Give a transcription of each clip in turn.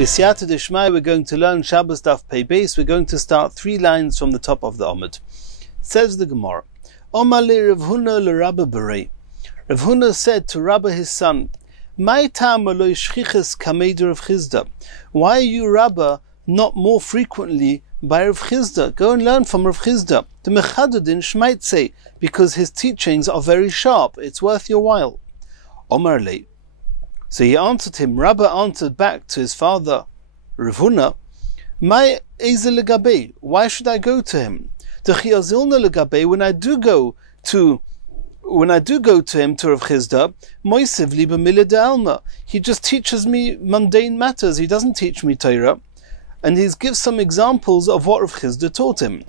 B'siyata d'shmai, we're going to learn Shabbos Daf Pei Beis. We're going to start 3 lines from the top of the Amud. Says the Gemara, Omar le Rav Huna le Rabba Berei. Rav Huna said to Rabba his son, Mai ta'ama lo yishchiches kamei Rav Chizda. Why are you, Rabba, not more frequently by Rav Chizda? Go and learn from Rav Chizda. The mechadadin shmaitzei, because his teachings are very sharp. It's worth your while. Omar le. So he answered him. Rabba answered back to his father, Rav Huna, Mai eze legabe. Why should I go to him? T'chiyazilna legabe. When I do go to him, to Rav Chizda, moisev li b'mile de'alma. He just teaches me mundane matters. He doesn't teach me Torah. And he gives some examples of what Rav Chizda taught him.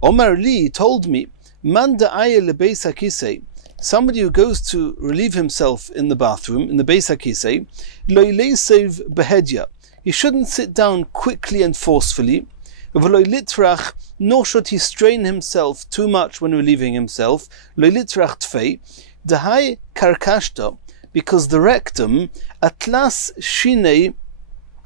Omar li told me, Man da'aya lebeis hakisei. Somebody who goes to relieve himself in the bathroom, in the Beis HaKisei, lo yileisev behedya. He shouldn't sit down quickly and forcefully. V'lo litrach, nor should he strain himself too much when relieving himself. Lo litrach tfei, dehai karkashta, because the rectum, atlas shinei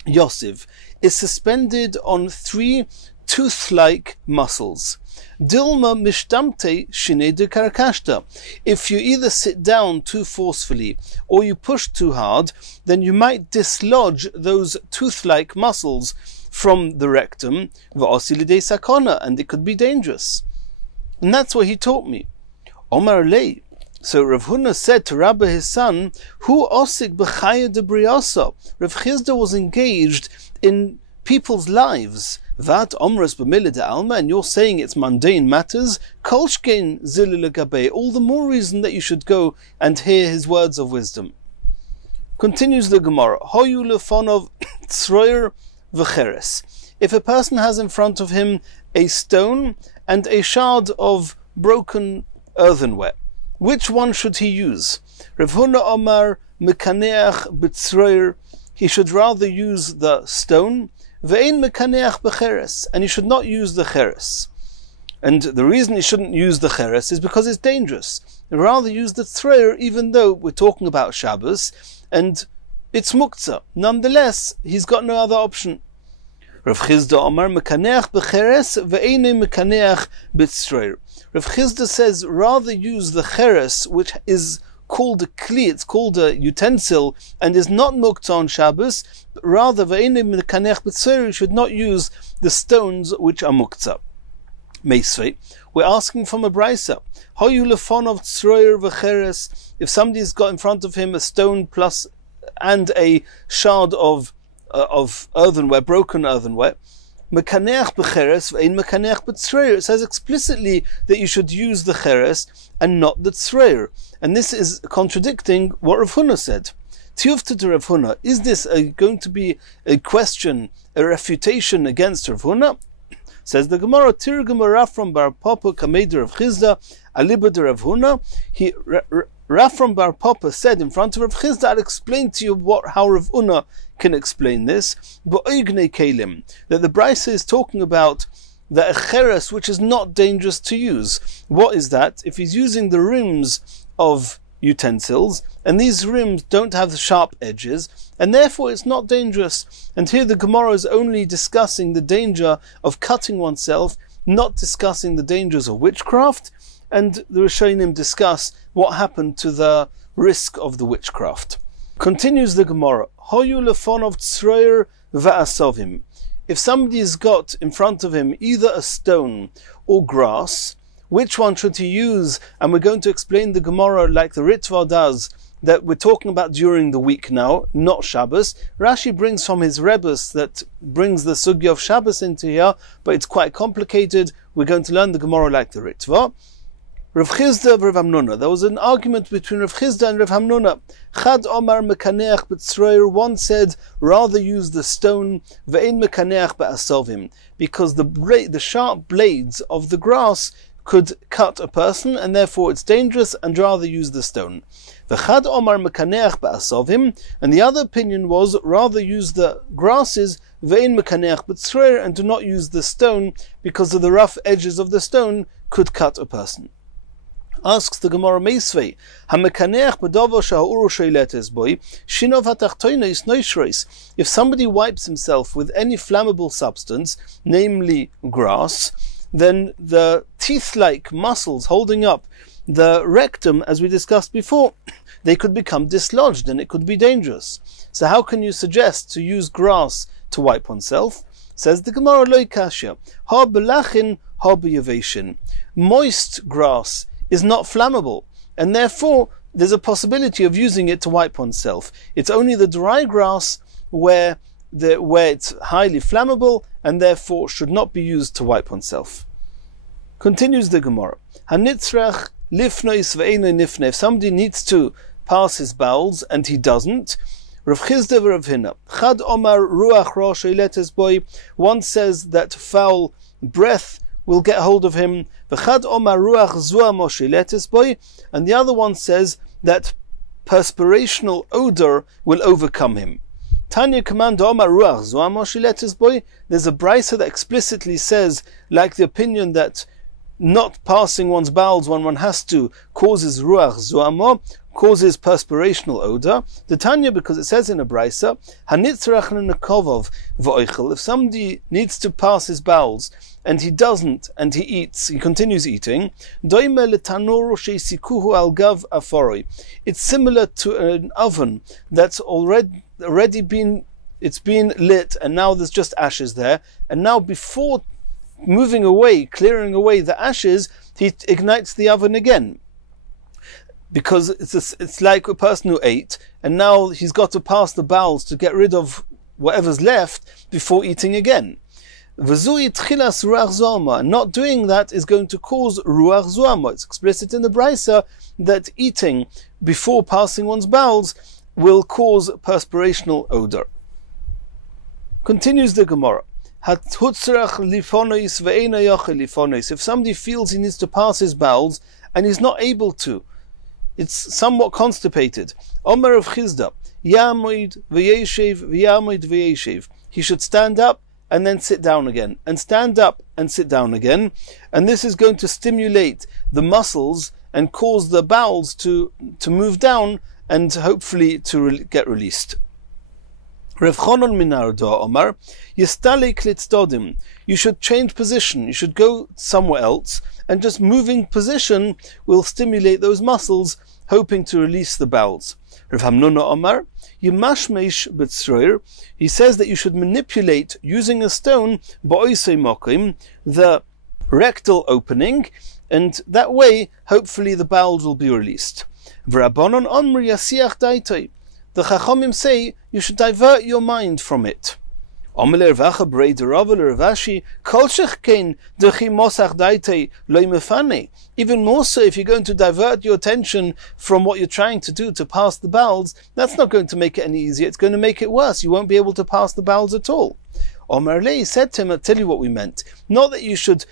yosiv, is suspended on 3 tooth-like muscles. Dilma mishtamte shine de karakashta. If you either sit down too forcefully or you push too hard, then you might dislodge those tooth-like muscles from the rectum, v'osilide sakona, and it could be dangerous. And that's what he taught me. Omar lei. So Rav Huna said to Rabba his son, Hu osik b'chaya de briasa. Rav Chizda was engaged in people's lives. Vat omras b'mile de alma, and you're saying it's mundane matters. Kolshkein zilil gabe. All the more reason that you should go and hear his words of wisdom. Continues the Gemara. Hoyu lefonov tzroyer v'cheres. If a person has in front of him a stone and a shard of broken earthenware, which one should he use? Rav Huna Omar mekaneach b'tzroyer. He should rather use the stone. Ve'ein mekaneach b'cheres, and you should not use the cheres. And the reason you shouldn't use the cheres is because it's dangerous. You rather use the tzroyer, even though we're talking about Shabbos, and it's muktzah. Nonetheless, he's got no other option. Rav Chizda Omar mekaneach b'cheres ve'ein mekaneach b'tzroyer. Rav Chizda says rather use the cheres, which is called a kli, it's called a utensil, and is not muktzah on Shabbos, but rather you should not use the stones which are muktzah. Meisvei, we're asking from a brisa. If somebody's got in front of him a stone plus and a shard of earthenware, broken earthenware, it says explicitly that you should use the cheres and not the tzroyer. And this is contradicting what Rav Huna said. Tiyufta to Rav Huna, is this going to be a question, a refutation against Rav Huna? Says the Gemara, Tirgum Rafram bar Papa Kamei Rav Chizda Aliba de Rav Huna. Rafram bar Papa said in front of Rav Chizda, I'll explain to you how Rav Huna can explain this. But Oigne Kalim, that the Brisa is talking about the cheres, which is not dangerous to use. What is that? If he's using the rims of utensils, and these rims don't have the sharp edges, and therefore it's not dangerous. And here the Gemara is only discussing the danger of cutting oneself, not discussing the dangers of witchcraft, and the Rishonim discuss what happened to the risk of the witchcraft. Continues the Gemara, Hoyu lefonov tzroyer va'asovim. If somebody's got in front of him either a stone or grass, which one should he use? And we're going to explain the Gemara like the Ritva does, that we're talking about during the week now, not Shabbos. Rashi brings from his Rebus that brings the sugya of Shabbos into here, but it's quite complicated. We're going to learn the Gemara like the Ritva. Rav Chizda Rav Hamnuna. There was an argument between Rav Chizda and Rav Hamnuna. Chad Omar mekaneach b'tzroyer. One said rather use the stone, ve'ein mekaneach ba'asovim, because the sharp blades of the grass could cut a person, and therefore it's dangerous, and rather use the stone. V'chad Omar mekaneach ba'asovim, and the other opinion was rather use the grasses, ve'ein mekaneach b'tzroyer, and do not use the stone, because of the rough edges of the stone could cut a person. Asks the Gemara Meisvei, Hamekaneach b'dovo sha'uru sheiletes boy, shinov hatachtoinos noishreis. If somebody wipes himself with any flammable substance, namely grass, then the teeth-like muscles holding up the rectum, as we discussed before, they could become dislodged and it could be dangerous. So how can you suggest to use grass to wipe oneself? Says the Gemara Loi Kasha, Ha belachin, ha b'yaveshin. Moist grass is not flammable, and therefore there's a possibility of using it to wipe oneself. It's only the dry grass where it's highly flammable and therefore should not be used to wipe oneself. Continues the Gemara. Hanitzrach lifnois ve'eno nifne. If somebody needs to pass his bowels and he doesn't, Rav Chizda v'Rav Hina. Chad omar ruach ra sheiletes boy. One says that foul breath will get hold of him. V'chad omar ruach zuamo sheiletes boy. And the other one says that perspirational odor will overcome him. Tanya command omar ruach zuamo sheiletes boy. There's a brisa that explicitly says, like the opinion that not passing one's bowels when one has to causes ruach zuamo, causes perspirational odor. The Tanya, because it says in a brisa, hanitzrach nekovov v'oichel. If somebody needs to pass his bowels and he doesn't, and he eats, he continues eating, doime letanuru sheisikuhu al gav aforoi. It's similar to an oven that's already been lit, and now there's just ashes there, and now before moving away, clearing away the ashes, he ignites the oven again. Because it's like a person who ate, and now he's got to pass the bowels to get rid of whatever's left before eating again. V'zui tchilas ruach zoama. Not doing that is going to cause ruach zoama. It's explicit in the brisa that eating before passing one's bowels will cause perspirational odor. Continues the Gemara. If somebody feels he needs to pass his bowels and he's not able to, it's somewhat constipated. Omer of Chizda, Yamoid v'yeshev v'yamoid v'yeshev. He should stand up and then sit down again, and stand up and sit down again, and this is going to stimulate the muscles and cause the bowels to move down and hopefully to get released. Rev Chonon Minardo Omar, Yestale Klitstodim. You should change position. You should go somewhere else, and just moving position will stimulate those muscles, hoping to release the bowels. Rev Hamnuna Omar, Yimashmeish B'tzroir. He says that you should manipulate using a stone Ba'oisei Mokim, the rectal opening, and that way, hopefully, the bowels will be released. V'Rabbanon Omri Yasiach Daitoi. The Chachamim say you should divert your mind from it. Even more so if you're going to divert your attention from what you're trying to do to pass the bowels, that's not going to make it any easier, it's going to make it worse. You won't be able to pass the bowels at all. Omer Lei said to him, I'll tell you what we meant. Not that you should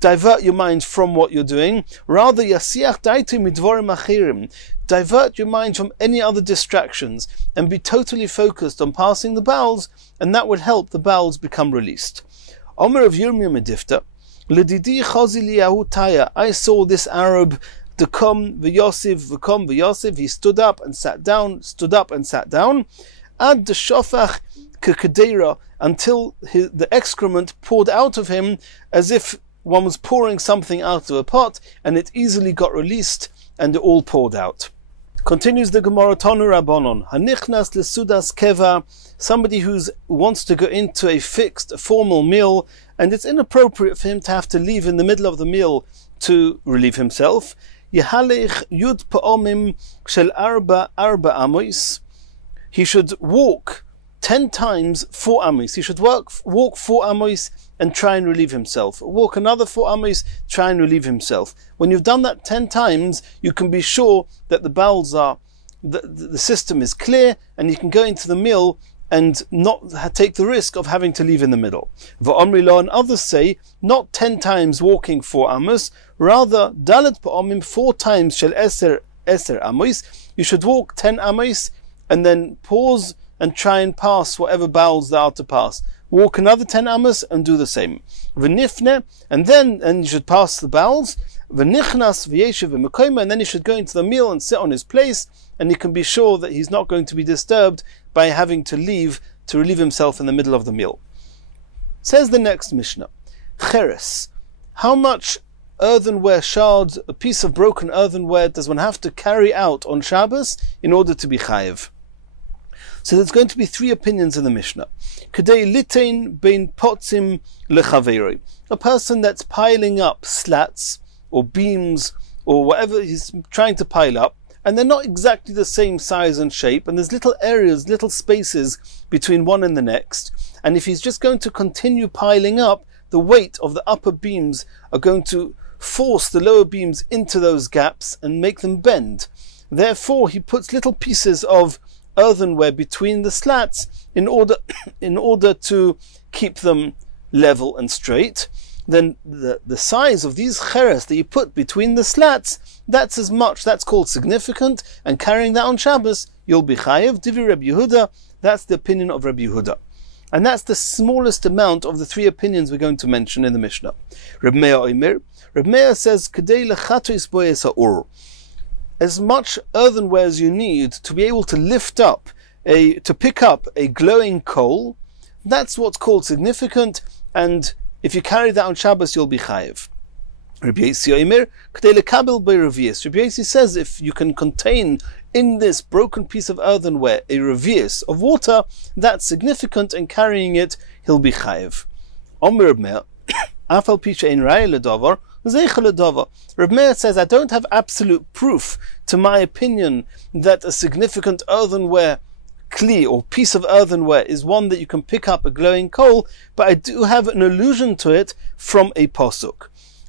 divert your mind from what you're doing, rather yasiach daiti midvorim achirim. Divert your mind from any other distractions and be totally focused on passing the bowels, and that would help the bowels become released. Omer of Yirmiyah Medifta, Ledidi Chaziliyahu Taya. I saw this Arab, Dekom v'Yosef, he stood up and sat down, Ad the Shofach Kekadera, until the excrement poured out of him as if one was pouring something out of a pot, and it easily got released and it all poured out. Continues the Gemara, Tonu Rabbanon, Hanichnas lesudas keva, somebody who wants to go into a fixed, formal meal, and it's inappropriate for him to have to leave in the middle of the meal to relieve himself. Yehalech yud pa'omim shel arba amos. He should walk 10 times 4 amos. He should walk 4 amos and try and relieve himself. Walk another 4 amos, try and relieve himself. When you've done that 10 times, you can be sure that the bowels are, the system is clear, and you can go into the meal and not take the risk of having to leave in the middle. V'omri lo, and others say, not 10 times walking 4 amos, rather dalet pa'omim 4 times shel eser amos. You should walk 10 amos and then pause and try and pass whatever bowels there are to pass. Walk another 10 amos and do the same. V'nifne, and you should pass the bowels. v'nichnas v'yeshiv v'mekoma, and then he should go into the meal and sit on his place, and he can be sure that he's not going to be disturbed by having to leave to relieve himself in the middle of the meal. Says the next Mishnah, cheres, how much earthenware shards, a piece of broken earthenware, does one have to carry out on Shabbos in order to be chayiv? So there's going to be three opinions in the Mishnah. Kedei litein bein potzim lechaveroi, a person that's piling up slats or beams or whatever he's trying to pile up, and they're not exactly the same size and shape, and there's little areas, little spaces between one and the next, and if he's just going to continue piling up, the weight of the upper beams are going to force the lower beams into those gaps and make them bend. Therefore, he puts little pieces of earthenware between the slats in order to keep them level and straight. Then the size of these cheres that you put between the slats, that's called significant, and carrying that on Shabbos, you'll be chayiv. Divi Rabbi Yehuda, that's the opinion of Rabbi Yehuda. And that's the smallest amount of the three opinions we're going to mention in the Mishnah. Reb Meir Omer, Reb Meir says, Kedei lechatos boes ha'or, as much earthenware as you need to be able to to pick up a glowing coal, that's what's called significant, and if you carry that on Shabbos, you'll be chayiv. Rabbi Yossi Omer, Kedei lekabel be'revius. Rabbi Yossi says, if you can contain in this broken piece of earthenware a revius of water, that's significant, and carrying it, he'll be chayiv. Omer Reb Meir, afal pi she'ein raya ledavar, zeicha ledavar. Reb Meir says, I don't have absolute proof to my opinion that a significant earthenware kli or piece of earthenware is one that you can pick up a glowing coal, but I do have an allusion to it from a posuk.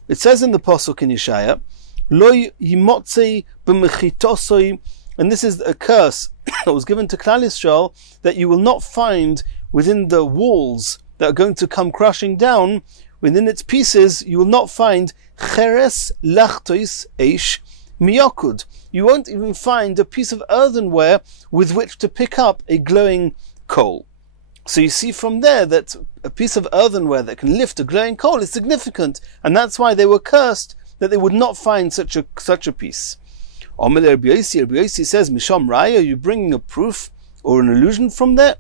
It says in the posuk in Yeshaya, Lo yimotzei b'mechitosoi, and this is a curse that was given to Klal Yisrael, that you will not find within the walls that are going to come crashing down, within its pieces, you will not find cheres lachtois eish miyokud. You won't even find a piece of earthenware with which to pick up a glowing coal. So you see from there that a piece of earthenware that can lift a glowing coal is significant, and that's why they were cursed that they would not find such a piece. Rabbi Yossi says, Misham Raya, are you bringing a proof or an allusion from there?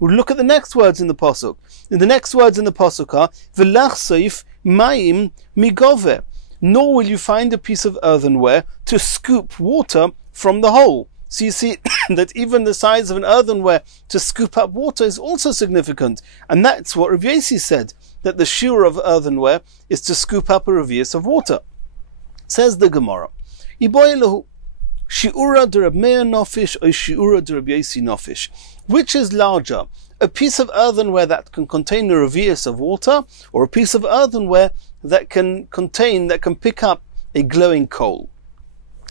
We'll look at the next words in the pasuk. The next words in the pasuk are V'lach soif mayim migove. Nor will you find a piece of earthenware to scoop water from the hole. So you see that even the size of an earthenware to scoop up water is also significant. And that's what Rav Yossi said, that the shiur of earthenware is to scoop up a revius of water. Says the Gemara, Iboilahu, shiura de Reb Meir nofish or shiura de Reb Yossi nofish. Which is larger, a piece of earthenware that can contain a revius of water, or a piece of earthenware that can pick up a glowing coal?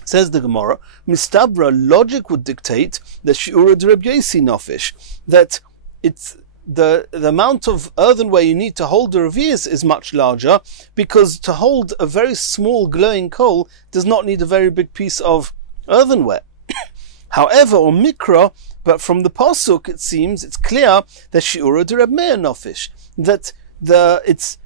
Says the Gemara, Mistabra, logic would dictate that shiura de Reb Yossi nofish, that it's the amount of earthenware you need to hold the revius is much larger, because to hold a very small glowing coal does not need a very big piece of earthenware. However, or mikra, but from the pasuk it seems it's clear that shiura de Reb Meir nofish, that it's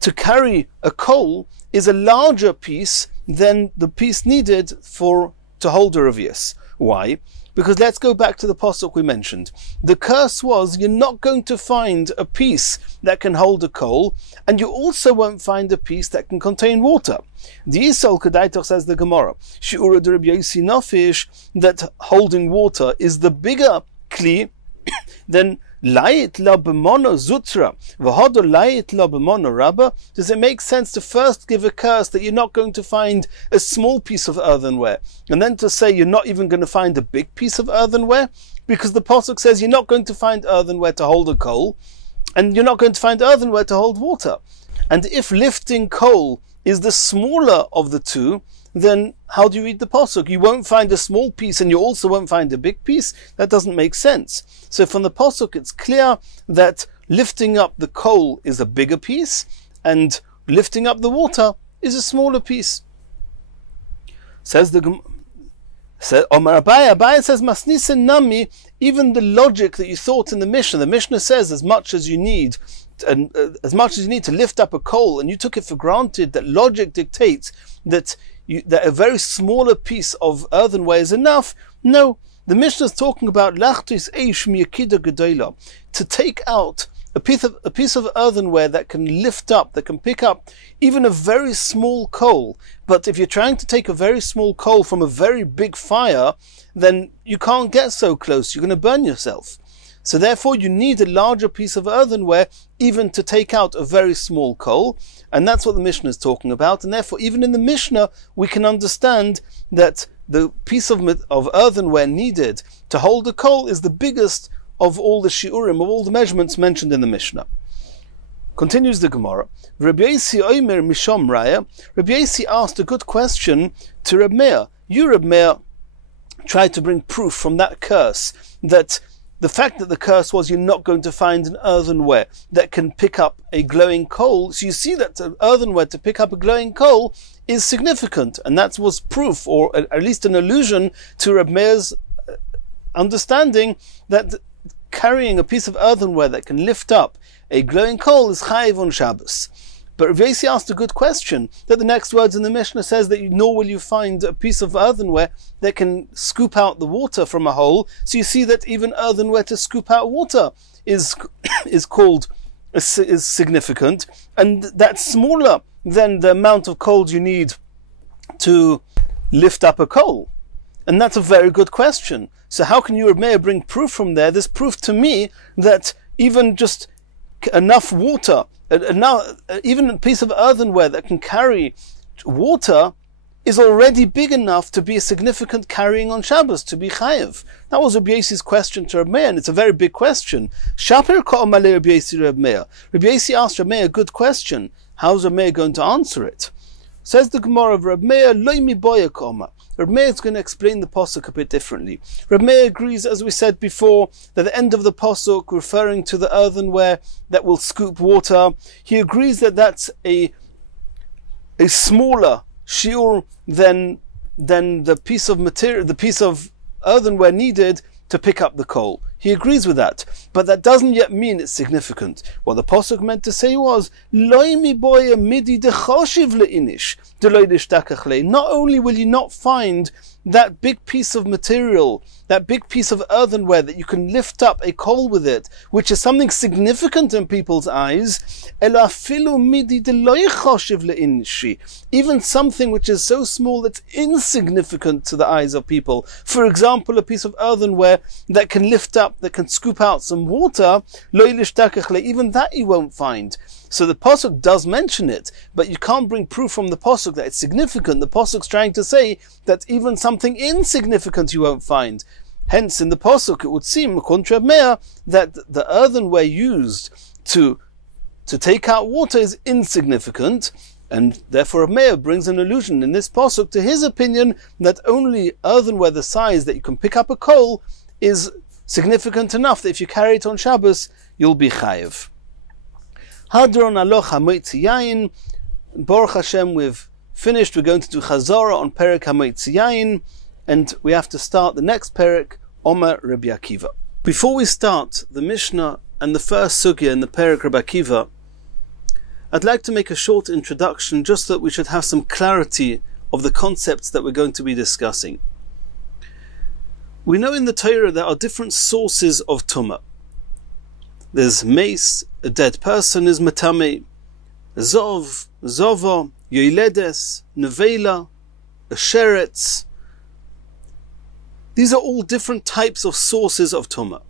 to carry a coal is a larger piece than the piece needed to hold a revius. Why? Because let's go back to the pasuk we mentioned. The curse was you're not going to find a piece that can hold a coal, and you also won't find a piece that can contain water. The Yisol Kedaitoch, says the Gemara, Shi'ura de Rabbi Yossi nofish, that holding water is the bigger kli than Layit la b'mono zutra, v'hodo layit la b'mono rabba. Does it make sense to first give a curse that you're not going to find a small piece of earthenware, and then to say you're not even going to find a big piece of earthenware? Because the pasuk says you're not going to find earthenware to hold a coal, and you're not going to find earthenware to hold water. And if lifting coal is the smaller of the two, then how do you read the pasuk? You won't find a small piece and you also won't find a big piece. That doesn't make sense. So from the pasuk it's clear that lifting up the coal is a bigger piece and lifting up the water is a smaller piece. Says the Omar Abaye says, Masnisen Nami, even the logic that you thought in the Mishnah says as much as you need as much as you need to lift up a coal, and you took it for granted that logic dictates that a very smaller piece of earthenware is enough. No, the Mishnah is talking about lachtis eish miyakida gedola, to take out a piece of earthenware that can lift up, that can pick up even a very small coal. But if you're trying to take a very small coal from a very big fire, then you can't get so close, you're going to burn yourself. So therefore you need a larger piece of earthenware even to take out a very small coal, and that's what the Mishnah is talking about. And therefore even in the Mishnah we can understand that the piece of earthenware needed to hold the coal is the biggest of all the shiurim, of all the measurements mentioned in the Mishnah. Continues the Gemara. Rabbi Yosi Omer Mishom Raya. Rabbi Yosi asked a good question to Reb Meir. You, Reb Meir, tried to bring proof from that curse, that the fact that the curse was you're not going to find an earthenware that can pick up a glowing coal. So you see that earthenware to pick up a glowing coal is significant, and that was proof, or at least an allusion to Reb Meir's understanding that carrying a piece of earthenware that can lift up a glowing coal is chayiv on Shabbos. But Rav Yosi asked a good question, that the next words in the Mishnah says that nor will you find a piece of earthenware that can scoop out the water from a hole. So you see that even earthenware to scoop out water is significant, and that's smaller than the amount of coals you need to lift up a coal. And that's a very good question. So how can you, Reb Meir, bring proof from there? There's proof to me that even just enough water, even a piece of earthenware that can carry water is already big enough to be a significant carrying on Shabbos, to be chayiv. That was Rabbi Yosi's question to Reb Meir, and it's a very big question. Shapir ka'omalei Rabbi Yosi Reb Meir. Rabbi Yosi asked Reb Meir a good question. How's Reb Meir going to answer it? Says the Gemara of Reb Meir, loy mi boya ka'oma. Reb Meir is going to explain the pasuk a bit differently. Reb Meir agrees, as we said before, that the end of the pasuk, referring to the earthenware that will scoop water, he agrees that that's a smaller shiur than the piece of material, the piece of earthenware needed to pick up the coal. He agrees with that, but that doesn't yet mean it's significant. What the pasuk meant to say was, "Loi mi boya midi dechoshiv leinish, deloi dishtakach." Not only will you not find that big piece of material, that big piece of earthenware that you can lift up a coal with it, which is something significant in people's eyes, elo afilu midi deloi choshiv leinishi, even something which is so small that's insignificant to the eyes of people. For example, a piece of earthenware that can lift up, that can scoop out some water, even that you won't find. So the pasuk does mention it, but you can't bring proof from the pasuk that it's significant. The pasuk's trying to say that even something insignificant you won't find. Hence, in the pasuk, it would seem, according to Reb Meir, that the earthenware used to take out water is insignificant, and therefore Reb Meir brings an allusion in this pasuk to his opinion that only earthenware the size that you can pick up a coal is significant enough that if you carry it on Shabbos, you'll be chayiv. Hadron aloch hamoitzi yayin. Baruch Hashem, we've finished. We're going to do Chazorah on Perek hamoitzi yayin, and we have to start the next Perek, Omer Rabbi Akiva. Before we start the Mishnah and the first sugya in the Perek Rabbi Akiva, I'd like to make a short introduction just so that we should have some clarity of the concepts that we're going to be discussing. We know in the Torah there are different sources of tumah. There's mace, a dead person is matame, zov, zova, yoiledes, nevela, a sheretz. These are all different types of sources of tumah.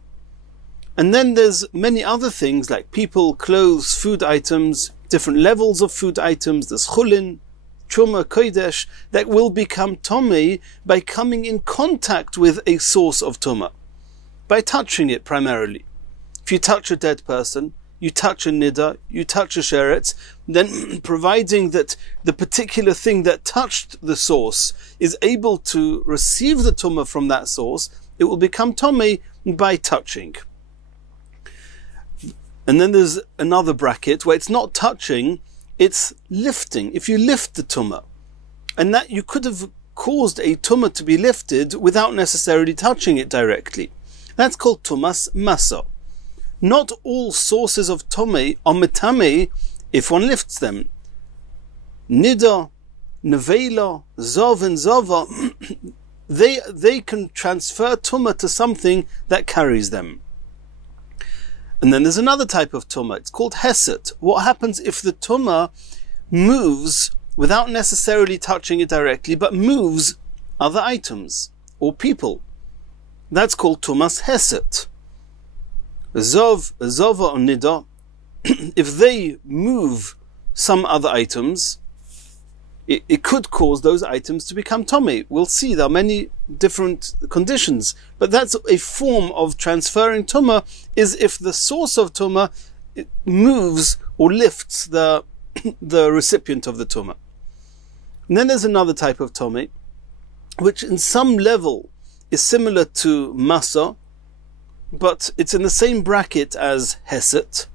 And then there's many other things like people, clothes, food items, different levels of food items. There's chulin, truma, kodesh, that will become tomei by coming in contact with a source of tumah, by touching it primarily. If you touch a dead person, you touch a nida, you touch a sheretz, then providing that the particular thing that touched the source is able to receive the tumah from that source, it will become tomei by touching. And then there's another bracket where it's not touching, it's lifting. If you lift the tumah, and that you could have caused a tumah to be lifted without necessarily touching it directly. That's called tumas maso. not all sources of Tomei are metame if one lifts them. Nida, Nevela, Zov and Zova, they can transfer Tumah to something that carries them. And then there's another type of Tumah, it's called Hesed. What happens if the Tumah moves without necessarily touching it directly, but moves other items or people? That's called Tumas Hesed. Zov, Zova or Nida, if they move some other items, it could cause those items to become Tomei. We'll see, there are many different conditions, but that's a form of transferring Tumah, is if the source of Tumah moves or lifts the recipient of the Tumah. And then there's another type of Tomei, which in some level is similar to Masa, but it's in the same bracket as Hesed,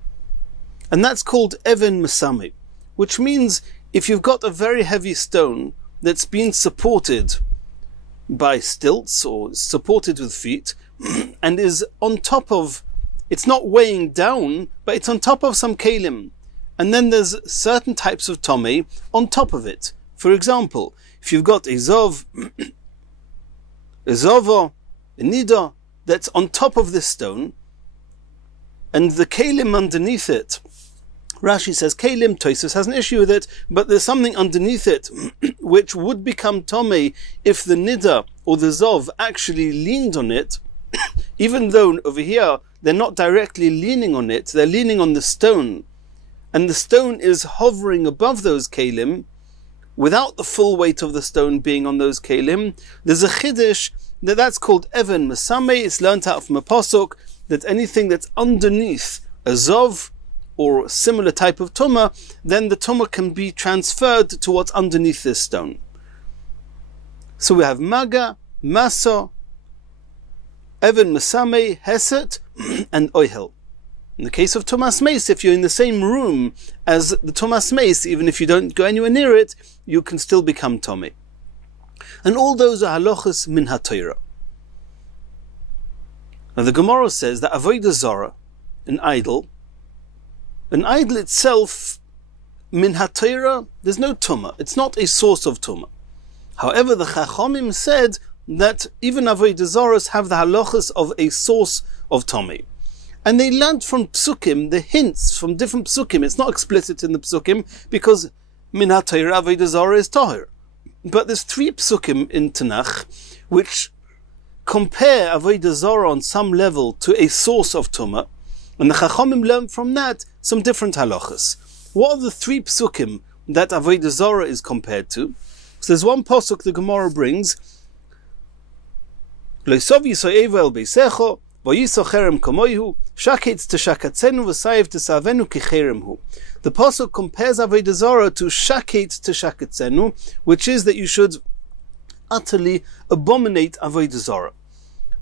and that's called Even Mesame, which means if you've got a very heavy stone that's been supported by stilts or supported with feet and is on top of, it's not weighing down, but it's on top of some kalim, and then there's certain types of Tomei on top of it. For example, if you've got a Zov, a Zova, a Nida that's on top of this stone, and the kalim underneath it, Rashi says kalim, Tosfos has an issue with it, but there's something underneath it which would become Tomei if the Nida or the Zov actually leaned on it, even though over here they're not directly leaning on it, they're leaning on the stone, and the stone is hovering above those kalim without the full weight of the stone being on those kalim. There's a chiddush that's called Even Mesame. It's learnt out from a pasuk that anything that's underneath a Zov or similar type of Tumah, then the Tumah can be transferred to what's underneath this stone. So we have Maga, Masa, Even Mesame, Hesed, and Oihel. In the case of Tumas Meis, if you're in the same room as the Tumas Meis, even if you don't go anywhere near it, you can still become Tomei. And all those are halachas min ha-Torah. Now the Gemara says that avodah zara, an idol itself, min ha-Torah, there's no Tumah. It's not a source of Tumah. However, the Chachamim said that even avodah zaras have the halachas of a source of Tomei. And they learnt from psukim, the hints from different psukim. It's not explicit in the psukim because min ha-Torah avodah zara is tahir. But there's 3 psukim in Tanakh which compare avodah zara on some level to a source of Tumah, and the Chachamim learned from that some different halachas. What are the 3 psukim that avodah zara is compared to? So there's one pasuk the Gemara brings, Lo sov yisoyevu el beisecho, v'yiso cherem kamoihu, shaketz teshakatzenu v'sayev tesavenu kicherem hu. The pasuk compares avodah zara to shaket teshakatzenu, which is that you should utterly abominate avodah zara.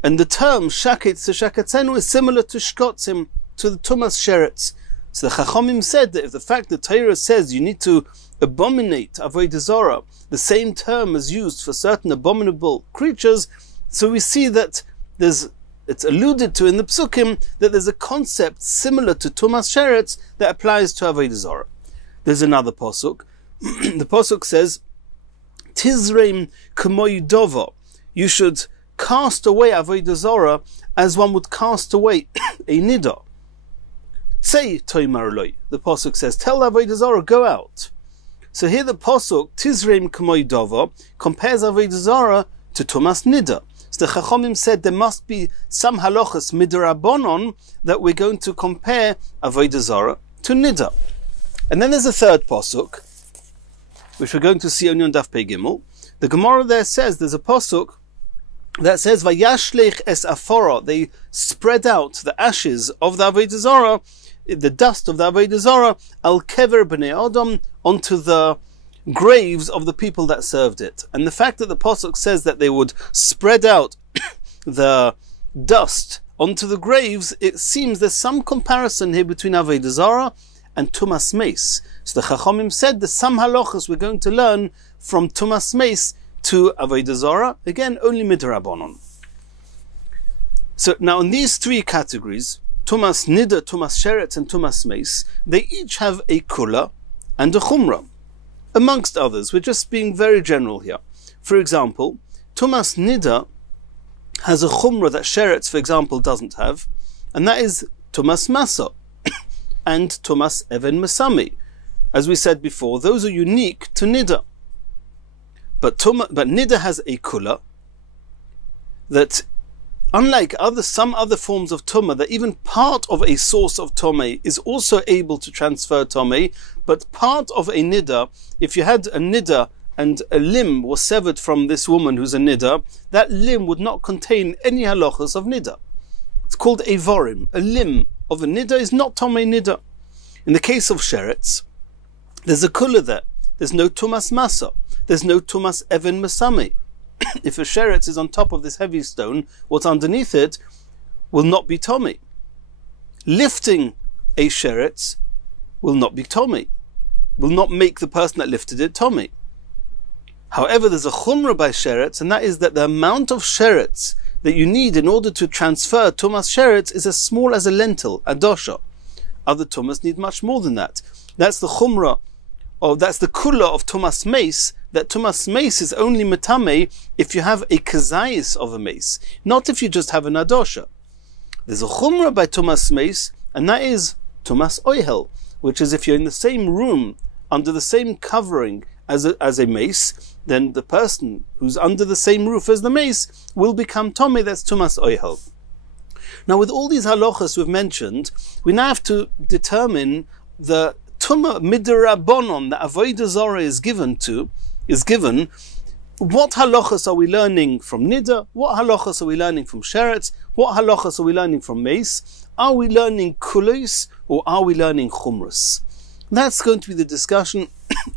And the term shaket teshakatzenu is similar to shkotzim, to the tumas sheretz. So the Chachamim said that if the fact that Torah says you need to abominate avodah zara, the same term is used for certain abominable creatures, so we see that it's alluded to in the psukim that there's a concept similar to tumas sheretz that applies to avodah zara. There's another pasuk. The pasuk says, Tizreim k'moy dova. You should cast away avodah zara as one would cast away a nida. Say toimar loy. The pasuk says, tell avodah zara, go out. So here the pasuk Tizreim k'moy dova compares avodah zara to tumas nida. So the Chachamim said there must be some halachas midrabanon that we're going to compare avodah zara to nida. And then there's a third pasuk, which we're going to see only on Daf Pei Gimel. The Gemara there says there's a pasuk that says Vayashlech es afora. They spread out the ashes of the avodah zara, the dust of the avodah zara, al kever b'nei adam, onto the graves of the people that served it. And the fact that the pasuk says that they would spread out the dust onto the graves, it seems there's some comparison here between avodah zara and tumas meis. So the Chachamim said there's some halachas we're going to learn from tumas meis to avodah zara, again only midrabanon. So now in these 3 categories, tumas nida, tumas sheretz, and tumas meis, they each have a kula and a chumrah, amongst others. We're just being very general here. For example, tumas nida has a chumrah that sheretz, for example, doesn't have, and that is tumas masa and tumas even masami. As we said before, those are unique to nida. But nida has a kula that, unlike some other forms of tumah, that even part of a source of tomei is also able to transfer tomei, but part of a nida, if you had a nida and a limb was severed from this woman who's a nida, that limb would not contain any halachas of nida. It's called a vorim. A limb of a nida is not tomei nida. In the case of sheretz, there's a kula there. There's no tumas masa. There's no tumas even masami. If a sheretz is on top of this heavy stone, what's underneath it will not be tomei. Lifting a sheretz will not be tomei. Will not make the person that lifted it tomei. However, there's a chumrah by sheretz, and that is that the amount of sheretz that you need in order to transfer tumas sheretz is as small as a lentil, a dosha. Other tumas need much more than that. That's the chumrah, or that's the kula of tumas meis, that tumas meis is only metame if you have a kazayis of a meis, not if you just have an adosha. There's a chumrah by tumas meis, and that is tumas oihel, which is if you're in the same room, under the same covering as a mace, then the person who's under the same roof as the mace will become tomei. That's tumas oihel. Now, with all these halachas we've mentioned, we now have to determine the tumah midirabonon that avodah zarah is given. What halachas are we learning from nida? What halachas are we learning from sheretz? What halachas are we learning from mace? Are we learning kulos or are we learning chumras? That's going to be the discussion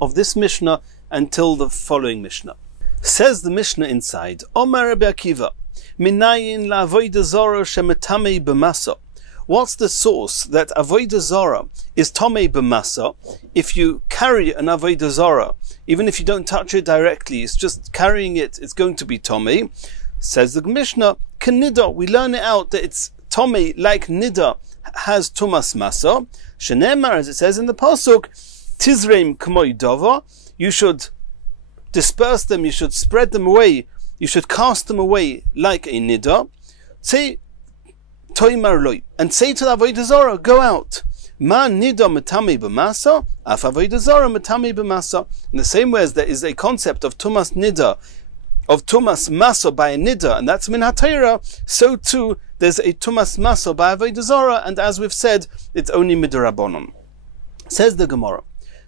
of this Mishnah until the following Mishnah. Says the Mishnah inside, Omar Rabbi Akiva, Minayin la avodah zarah shemetamei b'masa. What's the source that avodah zarah is tomei b'masa? If you carry an avodah zarah, even if you don't touch it directly, it's just carrying it, it's going to be tomei. Says the Mishnah, Kenida, we learn it out that it's tomei like nida has tumas masa. Shenemar, as it says in the pasuk, Tizreim k'moi dava, you should disperse them, you should spread them away, you should cast them away like a nida. Say, toimar loy, and say to the avodah zarah, go out. Ma nida metame b'masa, af avodah zarah metame b'masa. In the same way as there is a concept of tumas nida, of tumas masa by a nida, and that's min ha-Torah, so too there's a tumas masa by avodah zarah, and as we've said, it's only midirabonon. Says the Gemara,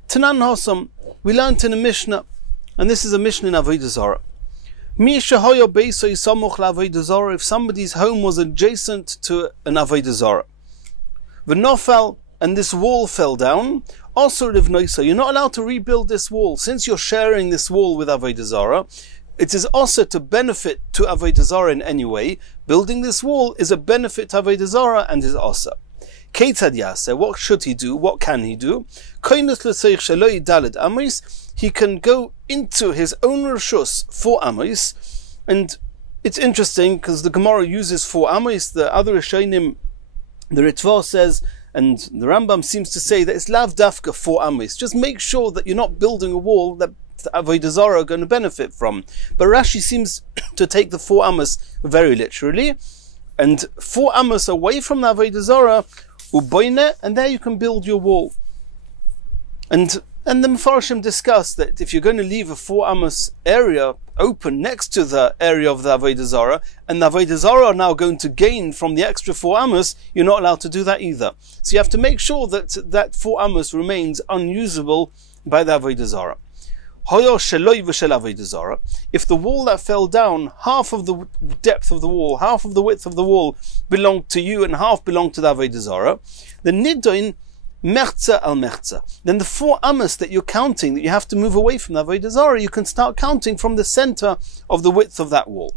Tanan Hosam, we learned in a Mishnah, and this is a Mishnah in avodah zarah. If somebody's home was adjacent to an avodah zarah, v'nofal, and this wall fell down, also livnoisa, you're not allowed to rebuild this wall. Since you're sharing this wall with avodah zarah, it is also to benefit to avodah zarah in any way. Building this wall is a benefit to avodah zarah and is also. Ketzad yaseh, what should he do? What can he do? He can go into his own rishus 4 amos, and it's interesting because the Gemara uses 4 amos. The other Rishonim, the Ritva says, and the Rambam seems to say that it's lav dafka 4 amos. Just make sure that you're not building a wall that the avodah zarah are going to benefit from. But Rashi seems to take the 4 amos very literally, and 4 amos away from the avodah zarah, uboine, and there you can build your wall. And the Mefarshim discuss that if you're going to leave a 4 amos area open next to the area of the avodah zarah, and the avodah zarah are now going to gain from the extra 4 amos, you're not allowed to do that either. So you have to make sure that that 4 amos remains unusable by the avodah zarah. If the wall that fell down, half of the depth of the wall, half of the width of the wall belonged to you and half belonged to the avodah zarah, the nidoin merza al merza. Then the 4 amos that you're counting, that you have to move away from the avodah zarah, you can start counting from the center of the width of that wall.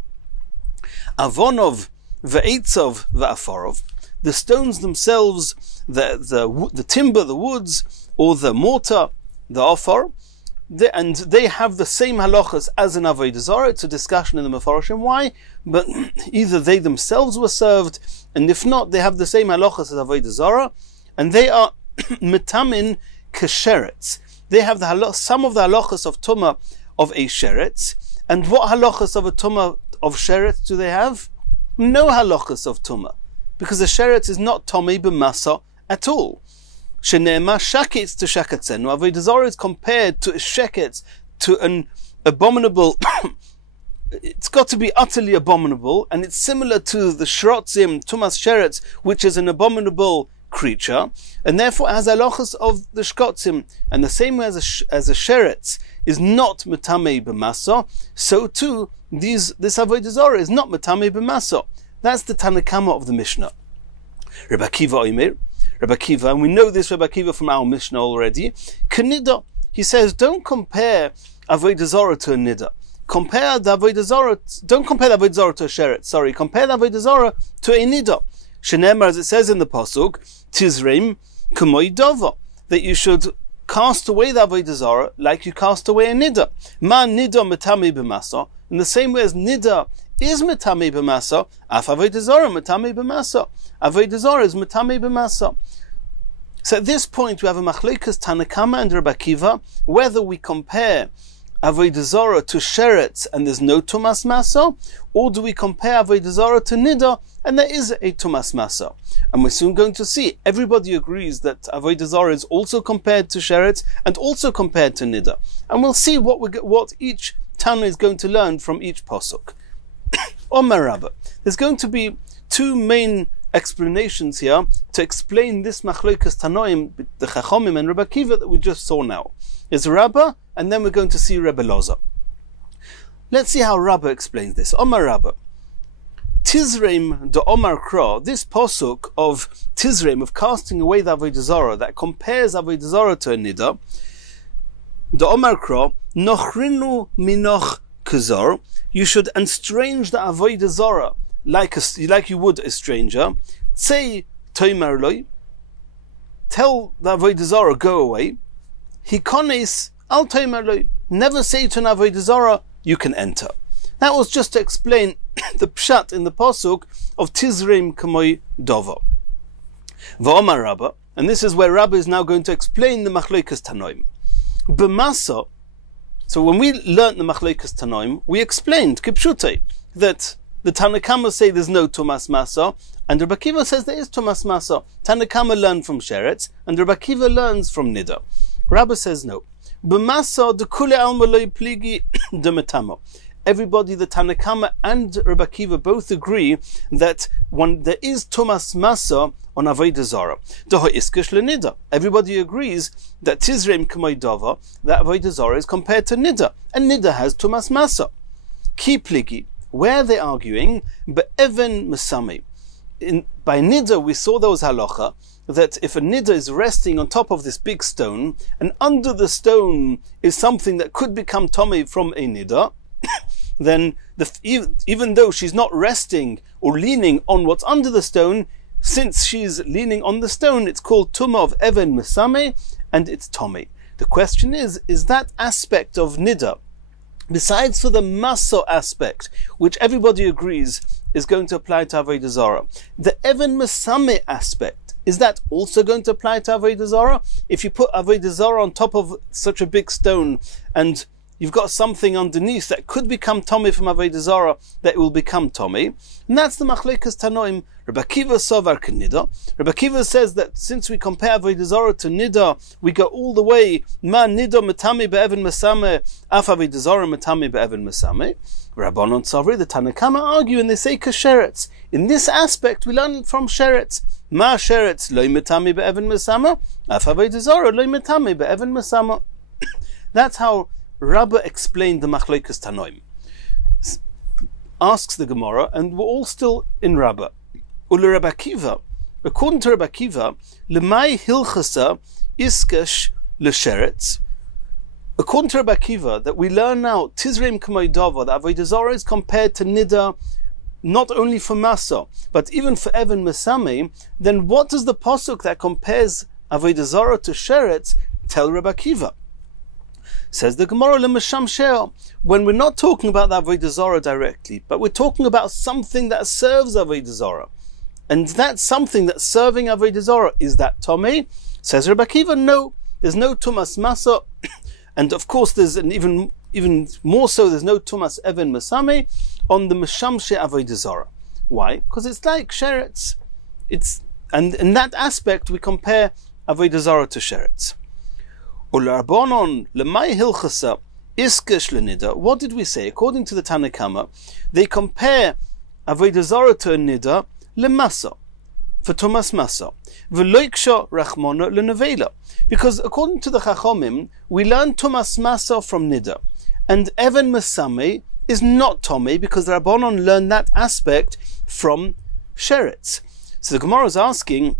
Avonov ve'etzov ve'afarov. The stones themselves, the timber, the woods, or the mortar, the afar, they have the same halachas as an avodah zarah. It's a discussion in the Mefarshim why, but either they themselves were served, and if not, they have the same halachas as avodah zarah, and they are metamin kesheretz. They have some of the halachas of tumah of a sheretz, and what halachas of a tumah of sheretz do they have? No halachas of tumah, because the sheretz is not tomei b'masa at all. Shene'ema shaketz to shakatzenu. Avodah zarah is compared to a sheketz, to an abominable. It's got to be utterly abominable, and it's similar to the shrotzim, tumas sheretz, which is an abominable creature, and therefore has halachas of the shkotzim. And the same way as a sheretz is not metamei b'masa, so too this avodah zarah is not metamei b'masa. That's the Tanakama of the Mishnah. Rabbi Akiva Omer. Rabbi Akiva, and we know this Rabbi Akiva from our Mishnah already. Kenida, he says, don't compare avodah zarah to a nida. Compare the avodah zarah. Don't compare the avodah zarah to a sheret. Sorry, compare the avodah zarah to a nida. Shenemar, as it says in the pasuk, tizreim k'moi dova, that you should cast away the avodah zarah like you cast away a nida. Ma nida metami b'masa. In the same way as nida is metami b'masa, af avodah zarah metami b'masa. Avodah zarah is metami b'masa. So at this point we have a machlekes Tanakama and Rabbi Akiva whether we compare avodah zarah to sheretz and there's no tumas masa, or do we compare avodah zarah to nida and there is a tumas masa. And we're soon going to see everybody agrees that avodah zarah is also compared to sheretz and also compared to nida, and we'll see what each Tana is going to learn from each pasuk. Omar Rabba, there's going to be two main explanations here to explain this machlokes Tanoim, the Chachomim and Rabbi Akiva that we just saw now. There's Rabba, and then we're going to see Rebbe Loza. Let's see how Rabba explains this. Omar Rabba, Tizreim de Omar Kra, this pasuk of Tizreim, of casting away the avodah zarah, that compares avodah zarah to a nida, the Omar Kra, Nochrinu minoch kazar, you should estrange the avodah zarah like you would a stranger. Say toimer loy, tell the avodah zarah go away. Hikones al toimer loy, never say to an avodah zarah you can enter. That was just to explain the pshat in the pasuk of Tizreim k'moi dova. V'omar Rabba, and this is where Rabba is now going to explain the machlokes Tanoim. B'masa, so when we learnt the machlokes Tanoim, we explained kipshutei that the Tanakama say there's no Tumas Masa, and Rabbi Akiva says there is Tumas Masa. Tanakama learned from Sheretz, and Rabbi Akiva learns from Nida. Rabbi says no. B'masa de kule alma loy pligi de metamo. Everybody, the Tanakama and Rabbi Akiva both agree that when there is Tumas Masa on avodah zarah, doha iskish lenida. Everybody agrees that Tizreim k'moi dava, that avodah zarah is compared to Nida, and Nida has Tumas Masa. Ki pligi. Where they're arguing, be'even mesame. By nida, we saw there was halacha that if a nida is resting on top of this big stone, and under the stone is something that could become tomei from a nida, then even though she's not resting or leaning on what's under the stone, since she's leaning on the stone, it's called tumah of even mesame, and it's tomei. The question is that aspect of nida, besides for the masa aspect, which everybody agrees is going to apply to avodah zarah, the even mesame aspect, is that also going to apply to avodah zarah? If you put avodah zarah on top of such a big stone, and you've got something underneath that could become tomei from avodah zarah, that it will become tomei, and that's the machlekes Tanoim. Rabbi Akiva sovar k'nida. Rabbi Akiva says that since we compare avodah zarah to nida, we go all the way. Ma nida metami be'even mesame, af avodah zarah metami be'even mesame. Rabbanon Tzavri, the Tanakama argue, and they say kasheretz. In this aspect, we learn from sheretz. Ma sheretz loy metami be'even mesame, af avodah zarah loy metami be'even mesame. That's how Rabba explained the machlokes Tanoim. Asks the Gemara, and we're all still in Rabba. Ule Rabbi Akiva, according to Rabbi Akiva, lemai hilchasa iskash l'sheretz. According to Rabbi Akiva, that we learn now Tizreim k'moi dava, that avodah zarah is compared to nida, not only for masa, but even for even mesame. Then what does the pasuk that compares avodah zarah to sheretz tell Rabbi Akiva? Says the Gemara, when we're not talking about the Avodah Zarah directly, but we're talking about something that serves Avodah Zarah, and that something that's serving Avodah Zarah, is that Tomei? Says Rabbi Akiva, no, there's no Tumas Masa, and of course there's an even more so, there's no Tumas Even Masame on the Meshamshe Avodah Zarah. Why? Because it's like Sheretz. And in that aspect we compare Avodah Zarah to Sheretz. Ularbonon lemay hilchasa iskish lenida. What did we say? According to the Tanna Kama, they compare Avodah Zarah to a nida lemasa, for Tumas Masa, v'loiksha rachmona lenevela. Because according to the Chachomim, we learn Tumas Masa from nida, and Even Masame is not Tomei, because the Rabbanon learned that aspect from Sheretz. So the Gemara is asking,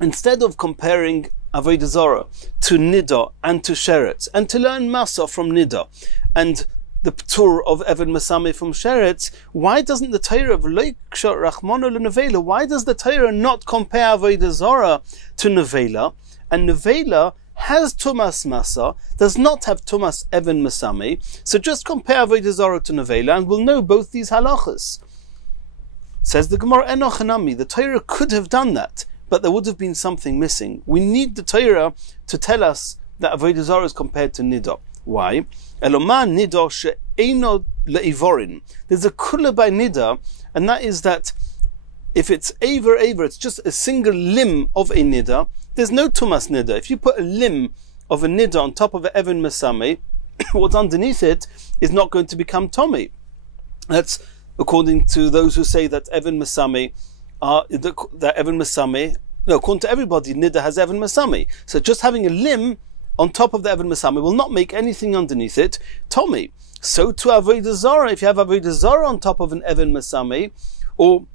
instead of comparing Avodah Zarah to Nida and to Sheretz, and to learn Masa from Nida, and the Ptur of Even Masame from Sheretz, why doesn't the Torah of Loiksha Rachmona Lenevela, why does the Torah not compare Avodah Zarah to Nevela? And Nevela has Tumas Masa, does not have Tumas Even Masame, so just compare Avodah Zarah to Nevela and we'll know both these halachas. Says the Gemara, Enoch Hanami, the Torah could have done that, but there would have been something missing. We need the Torah to tell us that Avodah Zarah is compared to Nida. Why? Eloma Nida she'eino le'ivorin. There's a kula by Nida, and that is that if it's Aver, it's just a single limb of a Nida, there's no Tumas Nida. If you put a limb of a Nida on top of an Even Masame, what's underneath it is not going to become Tomei. That's according to those who say that Even Masame according to everybody, Nida has Even Masame. So just having a limb on top of the Even Masame will not make anything underneath it Tomei. So to Avodah Zarah, if you have Avodah Zarah on top of an Even Masame, or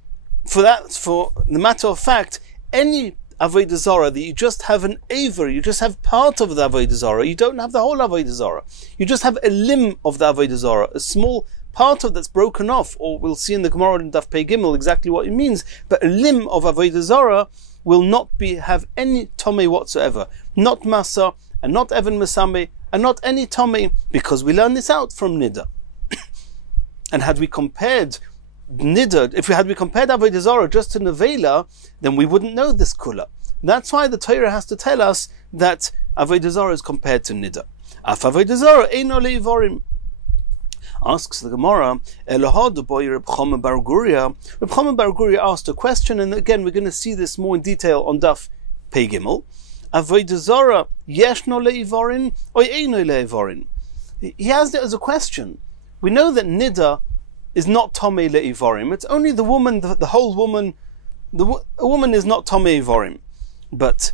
for the matter of fact, any Avodah Zarah that you just have an Aver, you just have part of the Avodah Zarah, you don't have the whole Avodah Zarah. You just have a limb of the Avodah Zarah, a small part of that's broken off, or we'll see in the Gemara in Daf Pei Gimel exactly what it means, but a limb of Avodah Zarah will not have any Tomei whatsoever. Not Masa, and not Even Masame, and not any Tomei, because we learn this out from Nida. And had we compared Nida, if we had compared Avodah Zarah just to Nevela, then we wouldn't know this kula. That's why the Torah has to tell us that Avodah Zarah is compared to Nida. Af Avodah Zarah eino leivorim. Asks the Gemara, Elohad boy Reb Chama bar Guria. Reb Chama bar Guria asked a question, and again we're going to see this more in detail on Daf Pei Gimel. Avodah Zarah yeshno leivorin or eino leivorin. He asked it as a question. We know that Nida is not Tomei le'ivorim. It's only the woman, the whole woman. A woman is not Tomei Ivorim. But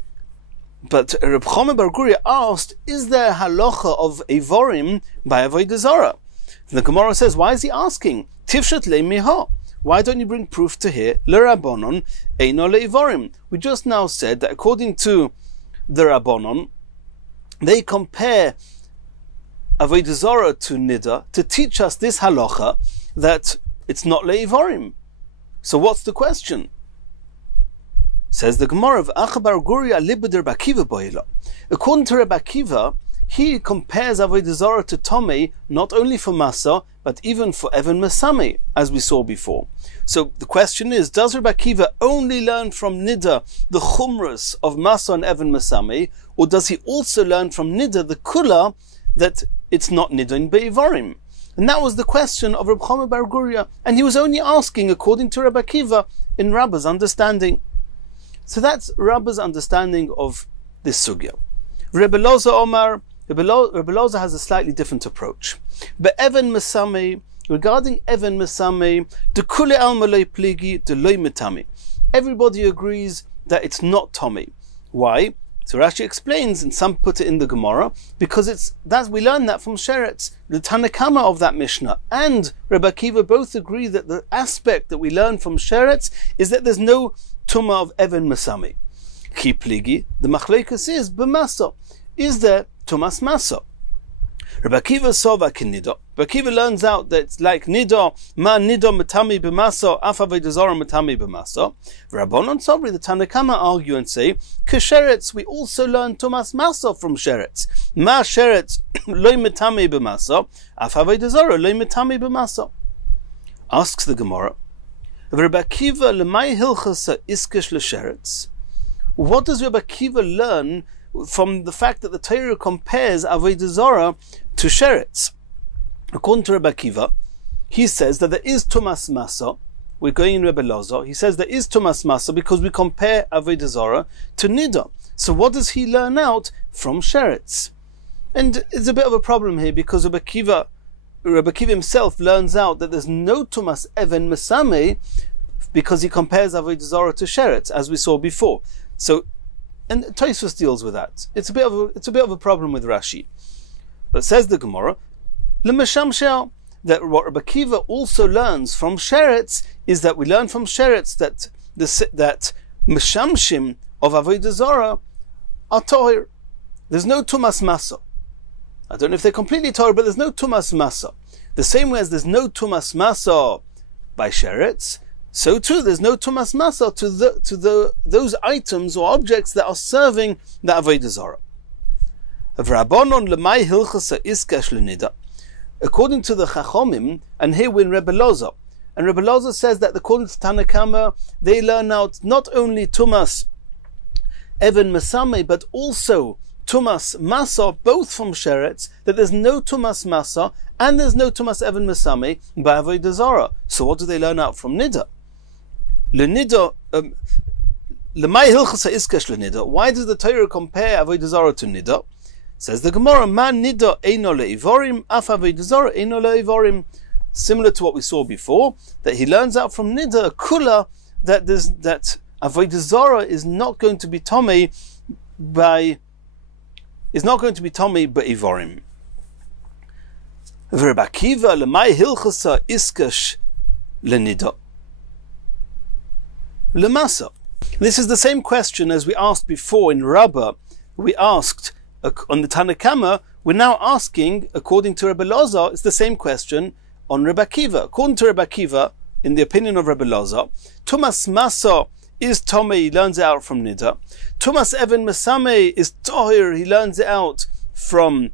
Reb Chama bar Guria asked, is there a halacha of Ivorim by Avodah Zarah? The Gemara says, why is he asking? Tifshat le'miha. Why don't you bring proof to here? L'Rabbanon eino le'ivorim. We just now said that according to the Rabbanon, they compare Avodah Zarah to Nida to teach us this halacha that it's not le'ivorim. So what's the question? Says the Gemara of Achabar Guria Libeder Bakiva Boila. According to Rabbi Akiva, he compares Avodah Zarah to Tomei not only for Masa, but even for Even Masame, as we saw before. So the question is, does Rabbi Akiva only learn from Nida the Chumras of Masa and Even Masame, or does he also learn from Nida the Kula that it's not Nidon Be'ivorim? And that was the question of Reb Chama bar Guria, and he was only asking according to Rabbi Akiva in Rabba's understanding. So that's Rabba's understanding of this sugya. Rebbe Loza Omar, Rebbe Loza has a slightly different approach. But Even Masame, regarding Even Masame, de kule alma loy pligi, de loy metame. Everybody agrees that it's not Tomei. Why? So Rashi explains, and some put it in the Gemara, because we learn that from Sheretz, the Tanna Kama of that Mishnah, and Rabbi Akiva both agree that the aspect that we learn from Sheretz is that there's no Tumah of Even Masame. Ki pligi, the Machlekes is b'masa. Is there Tumas Masa? Rabbi Akiva sova kinida. Rabbi Akiva learns out that it's like nida, ma nida matami b'maso, af avodah zarah matami b'maso. Rabbanon Sobri, the Tanakama, argue and say, Kesheretz, we also learn tumas maso from sheretz. Ma sheretz loy matami b'maso, af avodah zarah loy matami b'maso. Asks the Gemara, Rabbi Akiva lemay hilchasa iskish l'sheretz. What does Rabbi Akiva learn from the fact that the Torah compares avodah zarah to sheretz? According to Rabbi Akiva, he says that there is tumas masa. We're going in Rebbe Lozo. He says there is tumas masa because we compare avodah zarah to nida. So what does he learn out from sheretz? And it's a bit of a problem here because Rabbi Akiva himself learns out that there's no tumas even mesame because he compares avodah zarah to sheretz, as we saw before. So, and Tosfos deals with that. It's a bit of a problem with Rashi. But says the Gemara, L'mashamshel, that what Rabbi Akiva also learns from sheretz is that we learn from sheretz that meshamshim of avodah zarah are tohir. There's no tumas masa. I don't know if they're completely tohir, but there's no tumas masa. The same way as there's no tumas masa by sheretz, so too there's no tumas masa to those items or objects that are serving the avodah zarah. According to the Chachomim, and here we're in Rebbe Lozo, and Rebbe Lozo says that according to Tanakama, they learn out not only tumas even mesame, but also tumas masa, both from sheretz, that there's no tumas masa and there's no tumas even mesame by avodah zarah. So what do they learn out from nida? Lenida, lemay hilchasa iskash lenida. Why does the Torah compare avodah zarah to nida? Says the Gemara, man nida eino leivorim, af avodah zarah eino leivorim. Similar to what we saw before, that he learns out from nida a kula that avodah zarah is not going to be tomei by ivorim. Rabbi Akiva lemay hilchasa iskash lenida. Lemasa. This is the same question as we asked before in Rabbah. We asked on the Tanakama. We're now asking, according to Rebbe Lozo, it's the same question on Rabbi Akiva. According to Rabbi Akiva, in the opinion of Rebbe Lozo, tumas masa is tomei, he learns it out from nida. Tumas even mesame is tohir, he learns it out from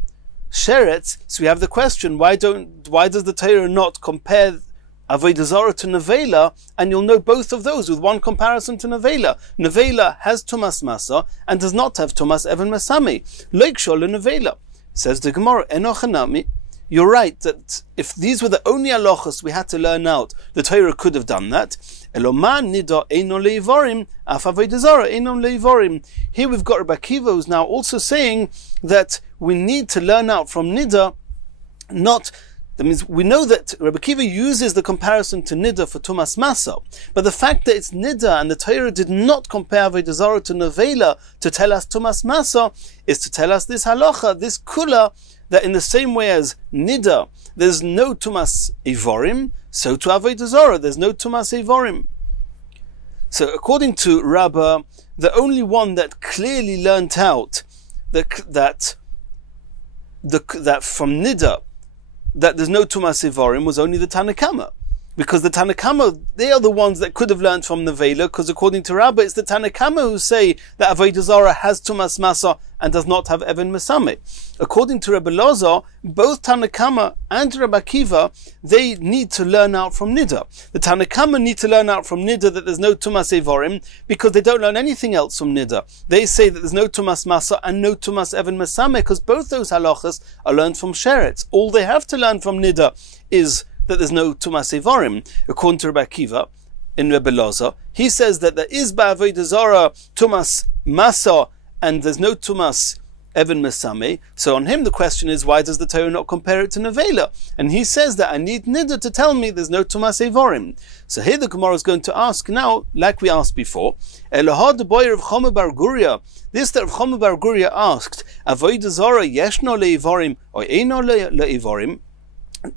sheretz. So we have the question: why does the Torah not compare avodah zarah to nevela, and you'll know both of those with one comparison to nevela. Nevela has tumas masa and does not have tumas even mesame. Loikshol nevela. Says the Gemara, enochanami. You're right that if these were the only halachas we had to learn out, the Torah could have done that. Eloman nida eino leivorim, af avodah zarah eino leivorim. Here we've got Rabbi Akiva who's now also saying that we need to learn out from nida, not. That means we know that Rabbi Akiva uses the comparison to nida for tumas masa, but the fact that it's nida and the Torah did not compare avodah zarah to nevela to tell us tumas masa is to tell us this halacha, this kula, that in the same way as nida there's no tumas ivorim, so to avodah zarah there's no tumas ivorim. So according to Rabbah, the only one that clearly learnt out that from nida that there's no tumas ivorim was only the Tanakama, because the Tanakama, they are the ones that could have learned from nevela, because according to Rabbah, it's the Tanakama who say that avodah zarah has tumas masa and does not have even mesame. According to Rebbe Lozo, both Tanakama and Rabbi Akiva, they need to learn out from nida. The Tanakama need to learn out from nida that there's no tumas ivorim because they don't learn anything else from nida. They say that there's no tumas masa and no tumas even mesame because both those halachas are learned from sheretz. All they have to learn from nida is that there's no tumas ivorim. According to Rabbi Akiva, in Rebbe Lozo, he says that there is by avodah zarah tumas masa and there's no tumas even mesame. So on him the question is, why does the Torah not compare it to nevela? And he says that I need nida to tell me there's no tumas ivorim. So here the Gemara is going to ask now, like we asked before, Elohad the boy of Choma bar Guria. This that Rav Choma bar Guria asked, avodah zarah yeshno leivorim or eino leivorim.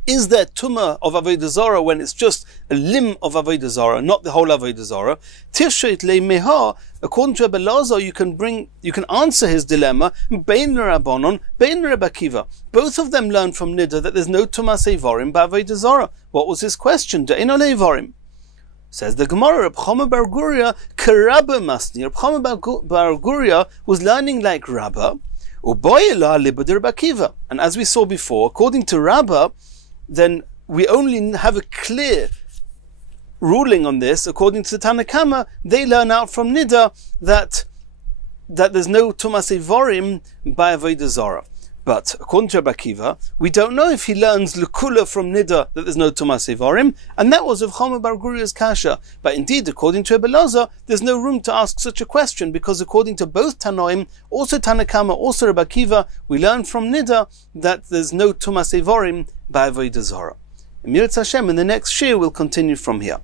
Is there tumah of avodah zarah when it's just a limb of avodah zarah, not the whole avodah zarah? Tirshit le meha. According to Rabbi Lazar, you can answer his dilemma. Bein Rabbanon, bein Rabbi Akiva. Both of them learned from Nida that there's no tumas evarim by avodah zarah. What was his question? De'eno le'evarim. Says the Gemara, Reb Chama bar Guria karabba masni. Reb Chama bar Guria was learning like Rabba. Uboyela libad Rabbi Akiva. And as we saw before, according to Rabba, then we only have a clear ruling on this. According to the Tanna Kama, they learn out from Nida that there's no tumas evarim by avodah zarah. But according to Rabbi Akiva, we don't know if he learns l'kula from Nida that there's no tumas evarim, and that was of Chama bar Guria's kasha. But indeed, according to Rabbi Lazar, there's no room to ask such a question, because according to both Tanoim, also Tanna Kama, also Rabbi Akiva, we learn from Nida that there's no tumas evarim by avodah zarah. Emir Hashem, in the next shir, we'll continue from here.